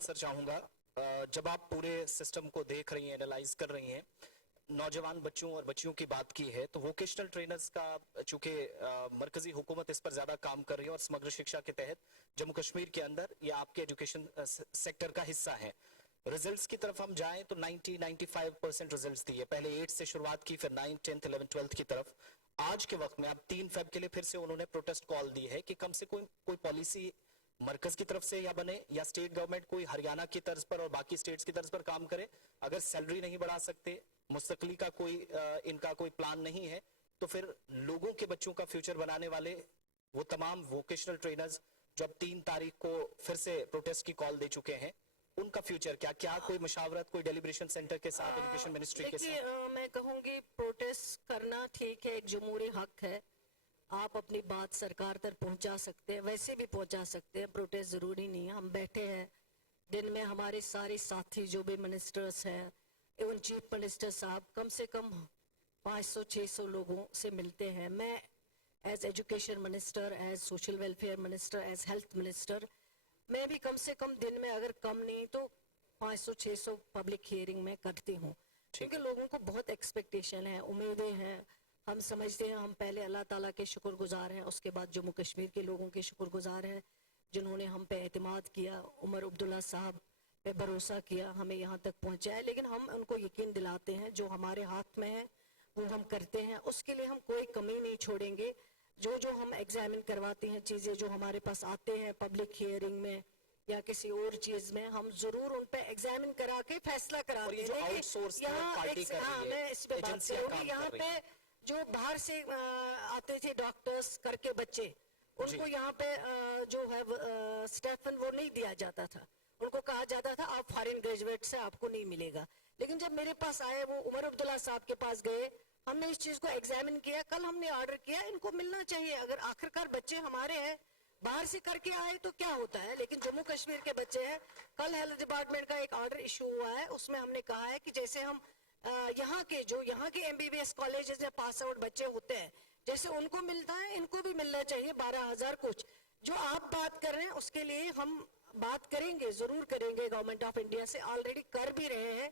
Sir चाहूंगा, जब आप पूरे सिस्टम को देख रही हैं, एनालाइज कर रही हैं, नौजवान बच्चों और बच्चियों की बात की है, तो वोकेशनल ट्रेनर्स का चूंकि मरकजी हुकूमत इस पर ज्यादा काम कर रही है और समग्र शिक्षा के तहत जम्मू कश्मीर के अंदर ये आपके एजुकेशन सेक्टर का हिस्सा है। रिजल्ट्स की तरफ हम जाएं तो 90-95% रिजल्ट्स दिए, पहले 8 से शुरुआत की, फिर 9, 10, 11, 12 की तरफ। आज के वक्त में अब 3 फेब के लिए फिर से उन्होंने प्रोटेस्ट कॉल दी है कि कम से कोई पॉलिसी मरकज की तरफ से या बने या स्टेट गवर्नमेंट कोई हरियाणा की तर्ज पर और बाकी स्टेट्स की तर्ज पर काम करे। अगर सैलरी नहीं बढ़ा सकते, मुस्तकली का कोई इनका कोई प्लान नहीं है, तो फिर लोगों के बच्चों का फ्यूचर बनाने वाले वो तमाम वोकेशनल ट्रेनर्स जो अब 3 तारीख को फिर से प्रोटेस्ट की कॉल दे चुके हैं, उनका फ्यूचर क्या कोई मशावरत, कोई डेलिब्रेशन सेंटर के साथ, एजुकेशन मिनिस्ट्री के साथ? मैं कहूंगी प्रोटेस्ट करना ठीक है, एक जमहूरी हक है। आप अपनी बात सरकार तक पहुंचा सकते हैं, वैसे भी पहुंचा सकते हैं, प्रोटेस्ट जरूरी नहीं है। हम बैठे हैं, दिन में हमारे सारे साथी जो भी मिनिस्टर्स हैं, एवं चीफ मिनिस्टर साहब कम से कम 500-600 लोगों से मिलते हैं। मैं as education minister, as social welfare minister, as health minister, मैं भी कम से कम दिन में अगर कम नहीं तो 500-600 पब्लिक हियरिंग में करती हूँ, क्योंकि लोगों को बहुत एक्सपेक्टेशन है, उम्मीदें हैं। हम समझते हैं हम पहले अल्लाह ताला के शुक्रगुजार हैं, उसके बाद जम्मू कश्मीर के लोगों के शुक्रगुजार हैं जिन्होंने हम पे एतमाद किया, उमर अब्दुल्ला साहब पे भरोसा किया, हमें यहाँ तक पहुँचाया। लेकिन हम उनको यकीन दिलाते हैं जो हमारे हाथ में है वो हम करते हैं, उसके लिए हम कोई कमी नहीं छोड़ेंगे। जो हम एग्जामिन करवाते हैं, चीज़ें जो हमारे पास आते हैं पब्लिक हियरिंग में या किसी और चीज में, हम जरूर उन पे एग्जामिन करा के फैसला कराते हैं। यहाँ मैं इस पे बात करूंगी, यहाँ पे जो बाहर से आते थे डॉक्टर्स करके बच्चे, उनको यहाँ पे जो है स्टेफन वो नहीं दिया जाता था। उनको कहा जाता था आप फॉरेन ग्रेजुएट से, आपको नहीं मिलेगा। लेकिन जब मेरे पास आए, वो उमर अब्दुल्ला साहब के पास गए, हमने इस चीज को एग्जामिन किया, कल हमने ऑर्डर किया इनको मिलना चाहिए। अगर आखिरकार बच्चे हमारे हैं, बाहर से करके आए तो क्या होता है, लेकिन जम्मू कश्मीर के बच्चे हैं। कल हेल्थ डिपार्टमेंट का एक ऑर्डर इशू हुआ है, उसमें हमने कहा है कि जैसे हम यहाँ के MBBS कॉलेजेस में पास आउट बच्चे होते हैं, जैसे उनको मिलता है इनको भी मिलना चाहिए 12,000 कुछ। जो आप बात कर रहे हैं उसके लिए हम बात करेंगे, जरूर करेंगे। गवर्नमेंट ऑफ इंडिया से ऑलरेडी कर भी रहे हैं,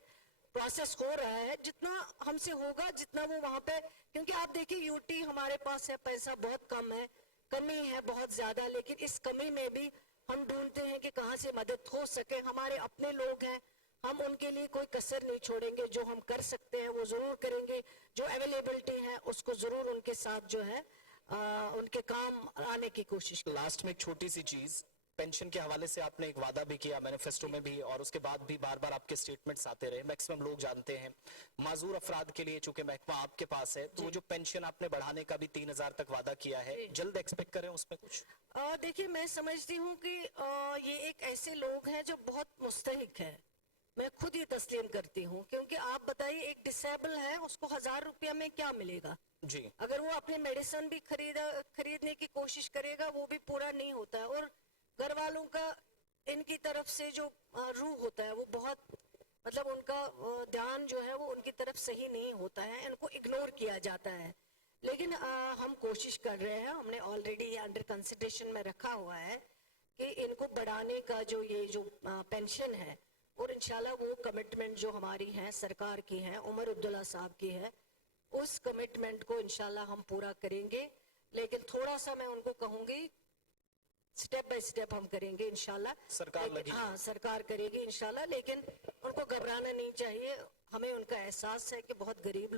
प्रोसेस हो रहा है, जितना हमसे होगा, जितना वो वहाँ पे, क्योंकि आप देखिए यूटी हमारे पास है, पैसा बहुत कम है, कमी है बहुत ज्यादा, लेकिन इस कमी में भी हम ढूंढते हैं कि कहाँ से मदद हो सके। हमारे अपने लोग हैं, हम उनके लिए कोई कसर नहीं छोड़ेंगे, जो हम कर सकते हैं वो जरूर करेंगे। जो अवेलेबिलिटी है उसको जरूर उनके साथ जो है उनके काम आने की कोशिश। लास्ट में एक छोटी सी चीज, पेंशन के हवाले से आपने एक वादा भी किया मैनिफेस्टो में भी, और उसके बाद भी बार बार आपके स्टेटमेंट्स आते रहे। मैक्सिमम लोग जानते हैं माजूर अफराद के लिए चूंकि महकमा आपके पास है, तो वो जो पेंशन आपने बढ़ाने का भी 3,000 तक वादा किया है, जल्द एक्सपेक्ट करें उसमें कुछ? देखिए, मैं समझती हूँ कि ये एक ऐसे लोग हैं जो बहुत मुस्तहिक है, मैं खुद ही तस्लीम करती हूँ। क्योंकि आप बताइए, एक डिसेबल है, उसको 1,000 रुपया में क्या मिलेगा जी? अगर वो अपने मेडिसिन भी खरीदने की कोशिश करेगा, वो भी पूरा नहीं होता है। और घर वालों का इनकी तरफ से जो रूह होता है वो बहुत, मतलब उनका ध्यान जो है वो उनकी तरफ सही नहीं होता है, इनको इग्नोर किया जाता है। लेकिन हम कोशिश कर रहे हैं, हमने ऑलरेडी अंडर कंसिडरेशन में रखा हुआ है कि इनको बढ़ाने का ये जो पेंशन है, और इंशाल्लाह वो कमिटमेंट जो हमारी है, सरकार की है, उमर अब्दुल्ला साहब की है, उस कमिटमेंट को इंशाल्लाह हम पूरा करेंगे। लेकिन थोड़ा सा मैं उनको कहूंगी, स्टेप बाय स्टेप हम करेंगे इंशाल्लाह। सरकार लगी, हाँ सरकार करेगी इंशाल्लाह, लेकिन उनको घबराना नहीं चाहिए। हमें उनका एहसास है कि बहुत गरीब लोग